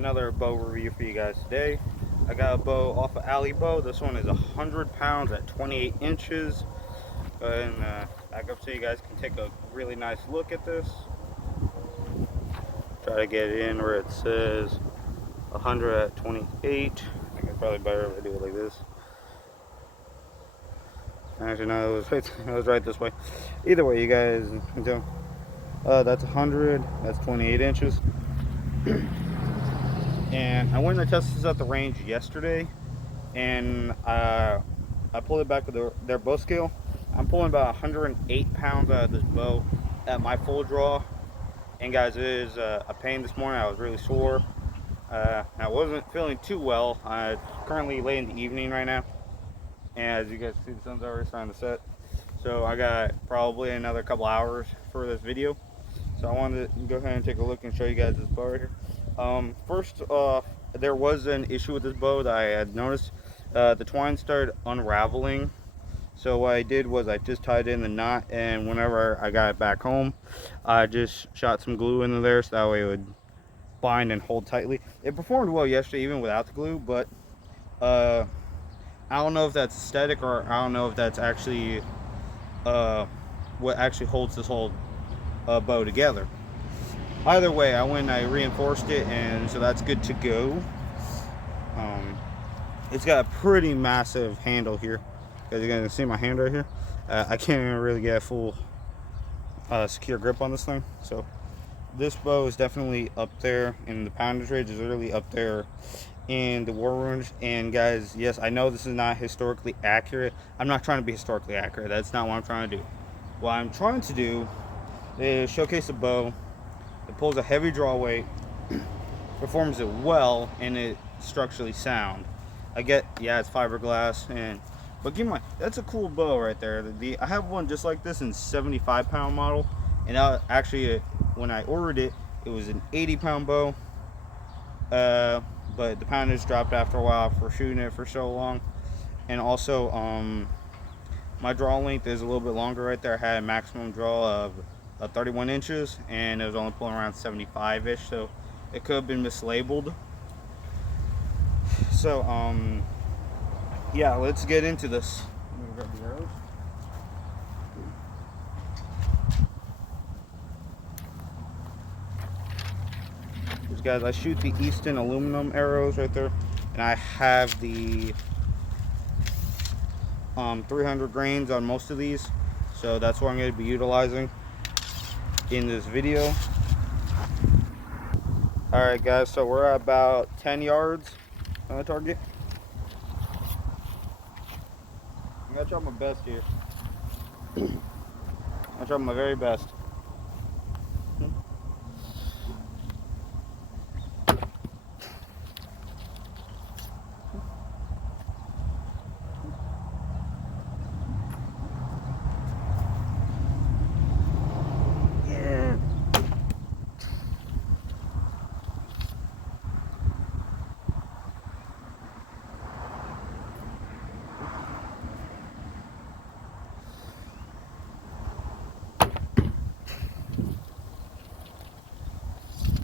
another bow review for you guys today. I got a bow off of Alibow. This one is 100 pounds at 28 inches. Go ahead and back up so you guys can take a really nice look at this. Try to get it in where it says 100 at 28. I think it's probably better if I do it like this. Actually, no, it was right this way. Either way, you guys can tell. That's 100. That's 28 inches. And I went and tested this at the range yesterday, and I pulled it back with their bow scale. I'm pulling about 108 pounds out of this bow at my full draw. And guys, it is a pain this morning. I was really sore. I wasn't feeling too well. It's currently late in the evening right now, and as you guys see, the sun's already starting to set. So I got probably another couple hours for this video. So I wanted to go ahead and take a look and show you guys this bow right here. First off, there was an issue with this bow that I had noticed. The twine started unraveling. So what I did was I just tied in the knot, and whenever I got it back home, I just shot some glue into there so that way it would bind and hold tightly. It performed well yesterday even without the glue, but I don't know if that's aesthetic, or I don't know if that's actually what actually holds this whole bow together. Either way, I went and I reinforced it, and so that's good to go. It's got a pretty massive handle here. As you guys can see my hand right here. I can't even really get a full secure grip on this thing. So this bow is definitely up there in the poundage range. It's really up there in the war range. And guys, yes, I know this is not historically accurate. I'm not trying to be historically accurate. That's not what I'm trying to do. What I'm trying to do is showcase a bow that pulls a heavy draw weight, performs it well, and it's structurally sound. I get, yeah, it's fiberglass, but keep in mind, that's a cool bow right there. I have one just like this in 75-pound model, and actually, when I ordered it, it was an 80-pound bow, but the poundage dropped after a while for shooting it for so long. And also, my draw length is a little bit longer right there. I had a maximum draw of 31 inches, and it was only pulling around 75-ish, so it could have been mislabeled. So, yeah, let's get into this. Let me grab the arrows. These guys, I shoot the Easton aluminum arrows right there, and I have the 300 grains on most of these, so that's what I'm going to be utilizing in this video. Alright guys, so we're at about 10 yards on the target. I'm gonna try my best here. I'm gonna try my very best.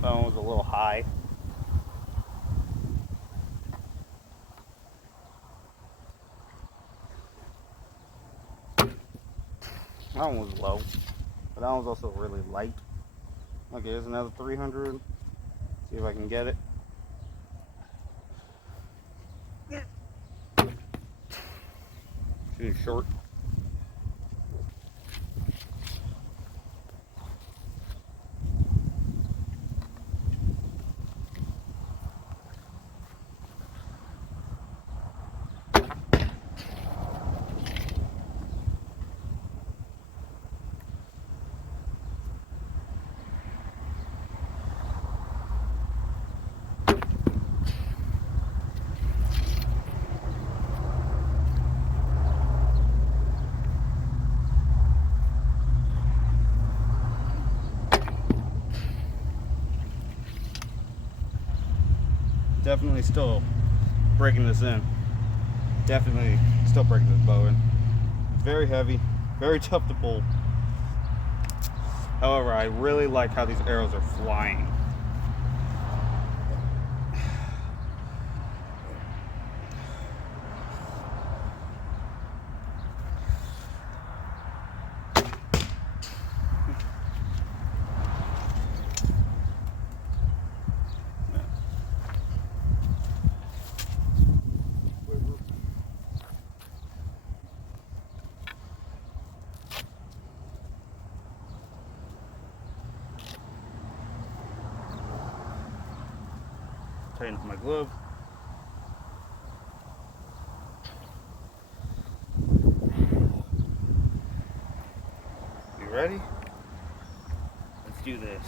That one was a little high. That one was low, but that one's also really light. Okay, here's another 300. See if I can get it. Shooting short. Definitely still breaking this in. Definitely still breaking this bow in. Very heavy, very tough to pull. However, I really like how these arrows are flying. tighten my glove. You ready? Let's do this.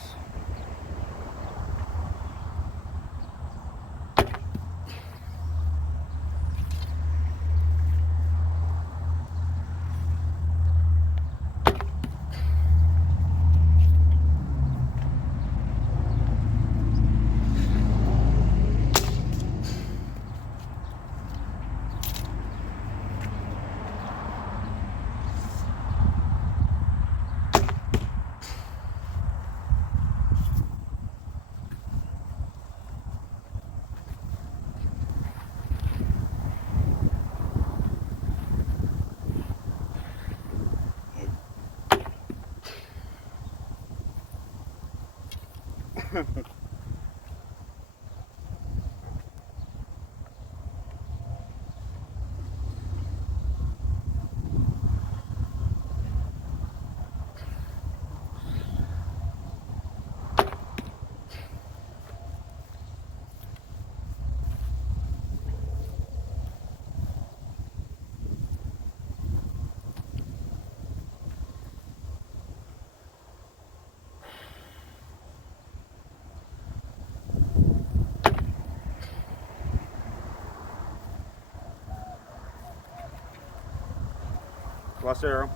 Last arrow.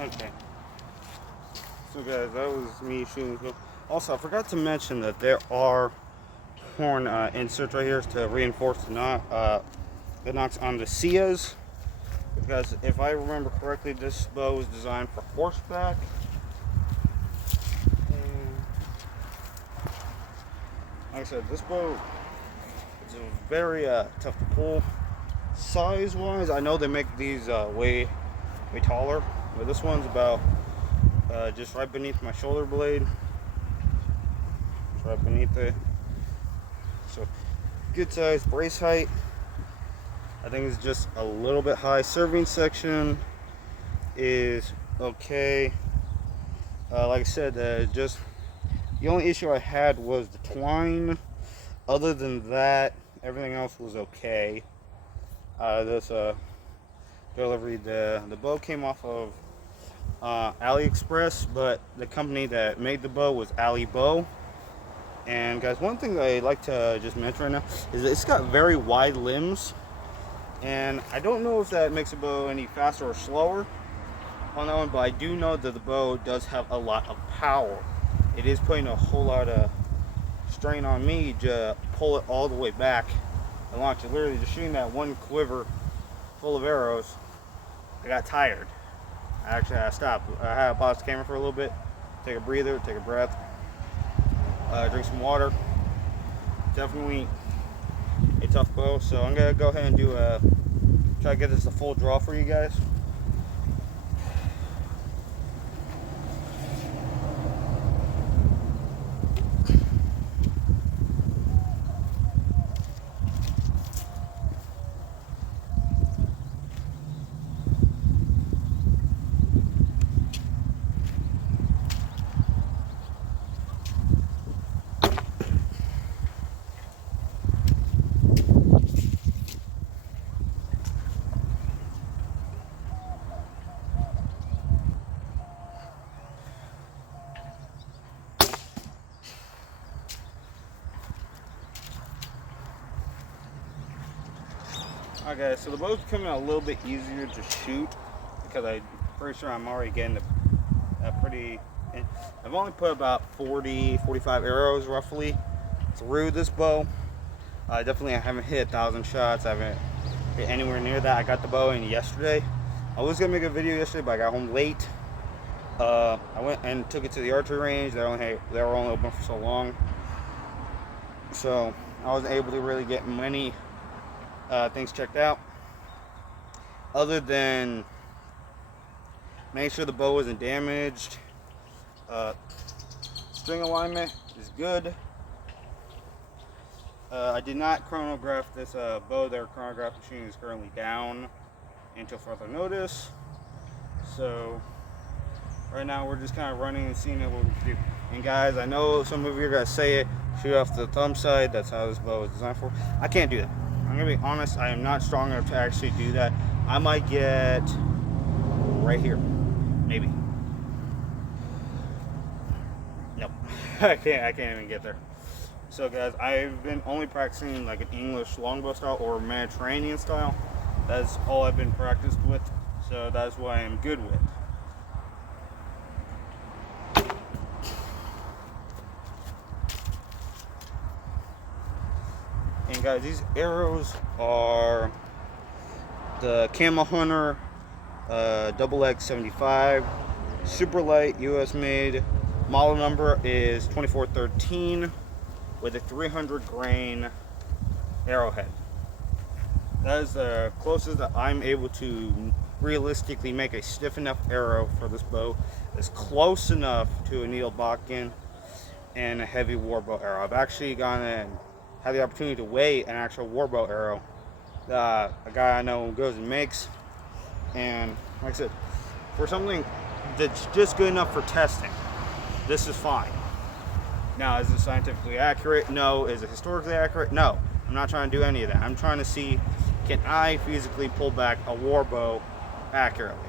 Okay. So guys, that was me shooting. Also, I forgot to mention that there are horn inserts right here to reinforce the nocks on the Sias. Because if I remember correctly, this bow was designed for horseback. And like I said, this bow is very tough to pull. Size-wise, I know they make these way taller, but this one's about just right beneath my shoulder blade. Just right beneath it. So, good size brace height. I think it's just a little bit high. Serving section is okay. Like I said, just the only issue I had was the twine. Other than that, Everything else was okay. This delivery, the bow came off of AliExpress, but the company that made the bow was Alibow. And guys, one thing that I like to just mention right now is that it's got very wide limbs, and I don't know if that makes the bow any faster or slower on that one, but I do know that the bow does have a lot of power. It is putting a whole lot of strain on me to pull it all the way back and launch it. Literally just shooting that one quiver full of arrows, I got tired. I had to stop. I had to pause the camera for a little bit, take a breather, take a breath, drink some water. Definitely a tough bow, so I'm gonna go ahead and try to get this a full draw for you guys. Okay, so the bow's becoming a little bit easier to shoot because I'm pretty sure I'm already getting a pretty... I've only put about 45 arrows roughly through this bow. Definitely I haven't hit 1,000 shots. I haven't hit anywhere near that. I got the bow in yesterday. I was going to make a video yesterday, but I got home late. I went and took it to the archery range. They were only open for so long. So I wasn't able to really get many things checked out, other than make sure the bow isn't damaged. String alignment is good. I did not chronograph this bow. Their chronograph machine is currently down until further notice. So right now we're just kind of running and seeing what we can do. And guys, I know some of you are gonna say it, shoot off the thumb side. That's how this bow is designed for. I can't do that. I'm gonna be honest, I am not strong enough to actually do that. I might get right here, maybe. Nope, I can't even get there. So guys, I've been only practicing like an English longbow style or Mediterranean style. That's all I've been practiced with, so that's what I am good with. And guys, these arrows are the Camel Hunter XX75, super light, US made. Model number is 2413 with a 300 grain arrowhead. That is the closest that I'm able to realistically make a stiff enough arrow for this bow. It's close enough to a needle bodkin and a heavy warbow arrow. I've actually gone and had the opportunity to weigh an actual warbow arrow. A guy I know goes and makes, and like I said, for something that's just good enough for testing, this is fine. Now, is it scientifically accurate? No. Is it historically accurate? No. I'm not trying to do any of that. I'm trying to see, can I physically pull back a warbow accurately?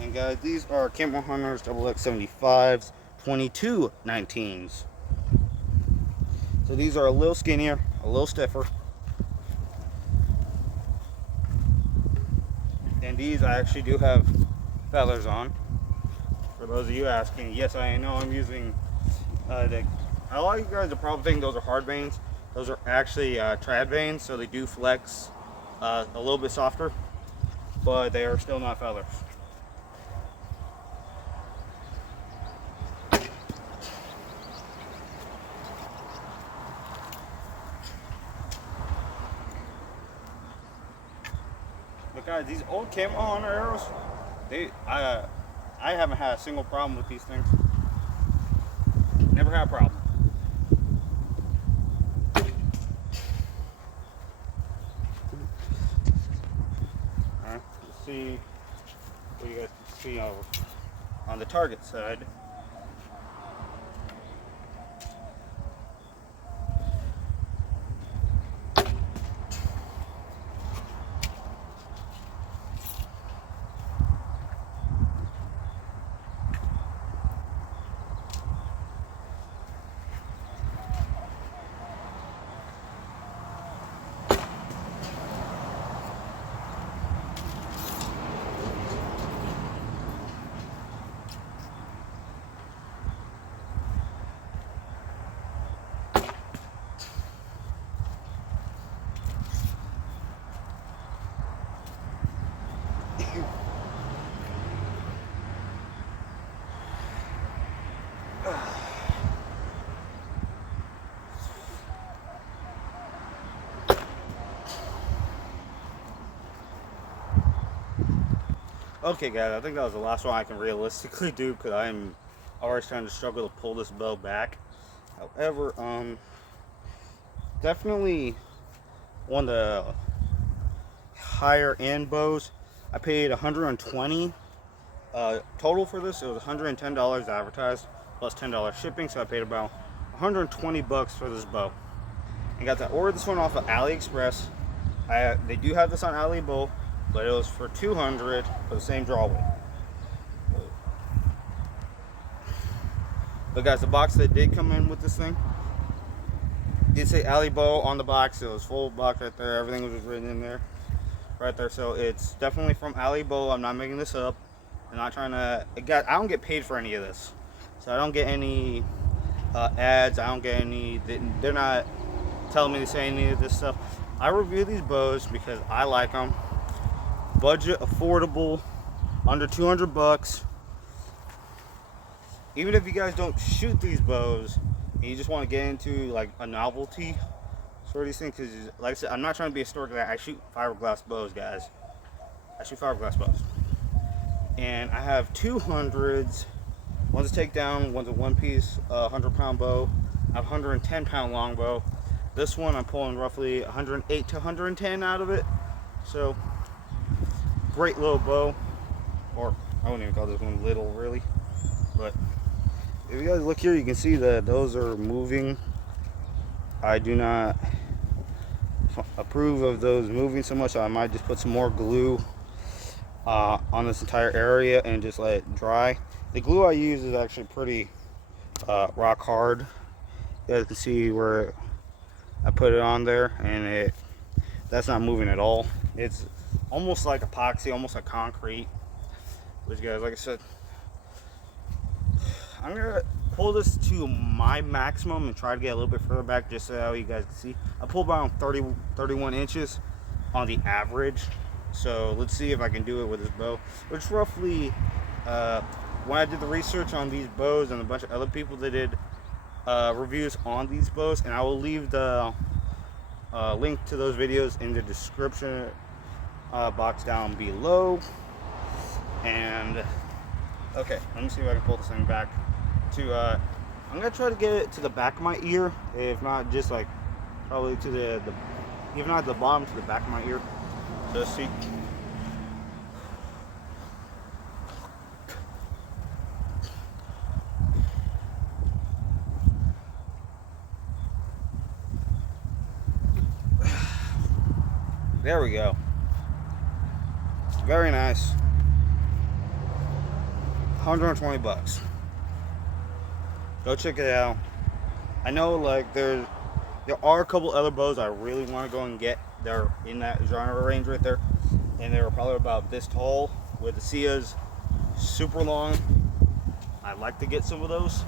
And guys, these are Camel Hunters XX75s 2219s. So these are a little skinnier, a little stiffer. And these I actually do have feathers on. For those of you asking, yes, I know I'm using a lot of you guys are probably thinking those are hard veins. Those are actually trad veins, so they do flex a little bit softer, but they are still not feathers. But guys, these old camo hunter arrows, I haven't had a single problem with these things. Never had a problem. Alright, let's see what you guys can see on the target side. Okay guys, I think that was the last one I can realistically do because I'm always trying to struggle to pull this bow back. However, definitely one of the higher end bows. I paid $120 total for this. It was $110 advertised plus $10 shipping, so I paid about $120 for this bow. I ordered this one off of AliExpress. They do have this on Alibow, but it was for $200 for the same draw weight. But guys, the box that did come in with this thing did say Alibow on the box. It was full box right there. Everything was written in there, right there. So it's definitely from Alibow. I'm not making this up. I'm not trying to. I don't get paid for any of this, so I don't get any ads. I don't get any. They're not telling me to say any of this stuff. I review these bows because I like them. Budget, affordable, under $200. Even if you guys don't shoot these bows and you just want to get into like a novelty sort of these things, because like I said, I'm not trying to be a store guy. I shoot fiberglass bows, guys. I shoot fiberglass bows, and I have 200s. One's a takedown, one's a one-piece 100-pound bow. I have a 110-pound longbow. This one I'm pulling roughly 108 to 110 out of it. So great little bow, or I wouldn't even call this one little really, but if you guys look here, you can see that those are moving. I do not approve of those moving so much, so I might just put some more glue on this entire area and just let it dry. The glue I use is actually pretty rock hard. You guys can see where I put it on there, and that's not moving at all. It's almost like epoxy, almost like concrete. Which, guys, like I said, I'm gonna pull this to my maximum and try to get a little bit further back just so you guys can see. I pulled around 31 inches on the average. So let's see if I can do it with this bow. Which roughly, when I did the research on these bows and a bunch of other people that did reviews on these bows, and I will leave the link to those videos in the description box down below. And okay, let me see if I can pull this thing back to I'm gonna try to get it to the back of my ear, if not just like probably to the if not the bottom, to the back of my ear. So let's see. There we go. Very nice. $120. Go check it out. I know like there are a couple other bows I really want to go and get. They're in that genre range right there, and they're probably about this tall with the Sias super long. I'd like to get some of those.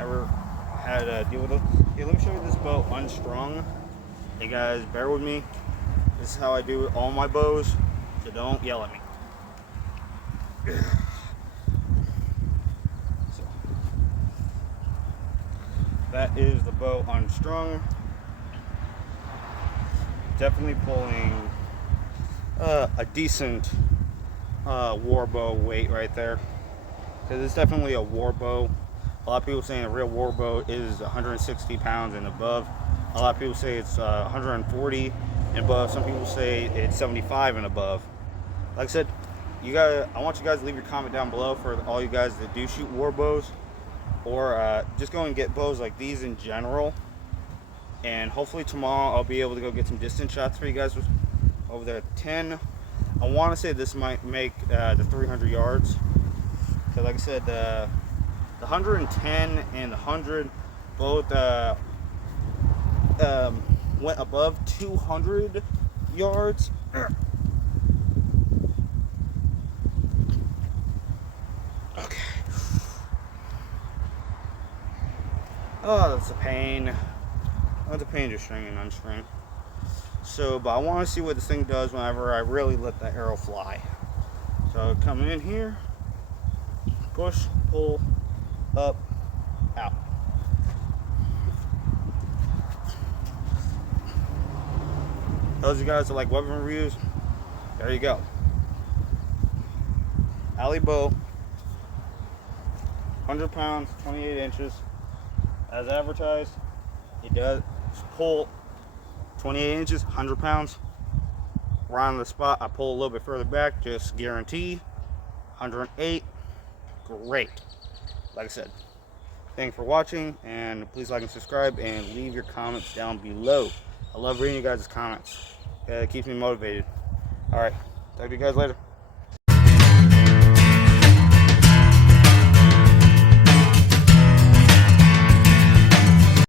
Ever had a deal with them? Okay, let me show you this bow unstrung. Hey guys, bear with me. This is how I do all my bows, so don't yell at me. So, that is the bow unstrung. Definitely pulling a decent war bow weight right there, because it's definitely a war bow. A lot of people saying a real war bow is 160 pounds and above. A lot of people say it's 140 and above. Some people say it's 75 and above. Like I said, I want you guys to leave your comment down below for all you guys that do shoot war bows, or just go and get bows like these in general. And hopefully tomorrow I'll be able to go get some distance shots for you guys over there at 10. I want to say this might make the 300 yards. So like I said, the 110 and the 100 both went above 200 yards. Okay. Oh, that's a pain. That's a pain to string and unstring. So, but I want to see what this thing does whenever I really let the arrow fly. So come in here, push, pull, up, out. Those of you guys that like weapon reviews, there you go. Alibow, 100 pounds, 28 inches, as advertised. It does pull 28 inches, 100 pounds. Right on the spot, I pull a little bit further back, just guarantee 108. Great. Like I said, thanks for watching, and please like and subscribe and leave your comments down below. I love reading you guys' comments. It keeps me motivated. Alright, talk to you guys later.